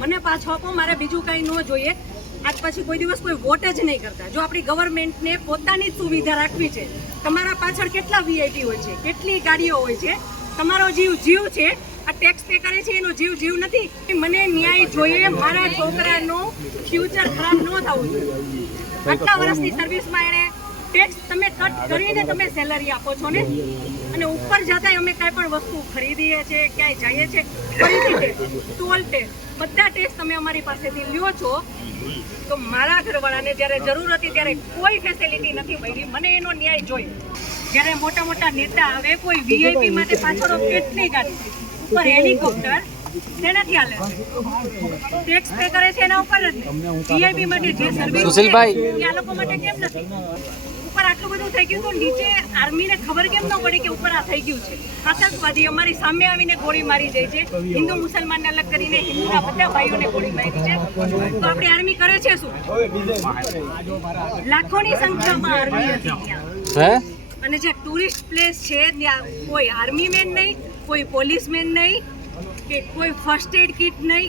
મને પાછો આપો, મારે બીજું કંઈ ન જોઈએ. આજ પછી કોઈ દિવસ કોઈ વોટ જ નહીં કરતા. જો આપણી ગવર્મેન્ટને પોતાની જ સુવિધા રાખવી છે, તમારા પાછળ કેટલા વીઆઈપી હોય છે, કેટલી ગાડીઓ હોય છે, તમારો જીવ જીવ છે. આ ટેક્સ પે કરે છે એનો જીવ જીવ નથી. મને ન્યાય જોઈએ. મારા છોકરાનું ફ્યુચર ખરાબ ન થવું જોઈએ. આટલા વર્ષની સર્વિસમાં એને ટેક્સ તમે કટ કરીને તમે સેલરી આપો છો ને, અને ઉપર જતા અમે કાંઈ પણ વસ્તુ ખરીદીએ છીએ, ક્યાંય જઈએ છીએ, ફરીથી ટેક્સ, ટોલ ટેક્સ, બધા ટેક્સ તમે અમારી પાસેથી લ્યો છો. તો મારા ઘરવાળાને જ્યારે જરૂર હતી ત્યારે કોઈ ફેસિલિટી નથી મળી. મને એનો ન્યાય જોઈએ. જ્યારે મોટા મોટા નેતા આવે, કોઈ વીઆઈપી માટે પાછળ કેટલી ગાડી, ઉપર હેલિકોપ્ટર, તેનાથી હાલે ટેક્સ પે કરે છે એના ઉપર જ. વીઆઈપી માટે જે સર્વિસ સુશીલભાઈ, આ લોકો માટે કેમ નથી? ઉપર આટલું બધું થઈ ગયું તો નીચે આર્મીને ખબર કેમ ન પડી કે ઉપર આ થઈ ગયું છે? આતંકવાદી અમારી સામે આવીને ગોળી મારી જાય છે. હિન્દુ મુસલમાનને અલગ કરીને હિન્દુના બધા ભાઈઓને ગોળી મારી છે. તો આપણી આર્મી કરે છે શું? લાખોની સંખ્યામાં આર્મી હતી ત્યાં. અને જે ટુરિસ્ટ પ્લેસ છે ત્યાં કોઈ આર્મી મેન નહીં, કોઈ પોલીસ મેન નહીં, કે કોઈ ફર્સ્ટ એડ કિટ નહીં,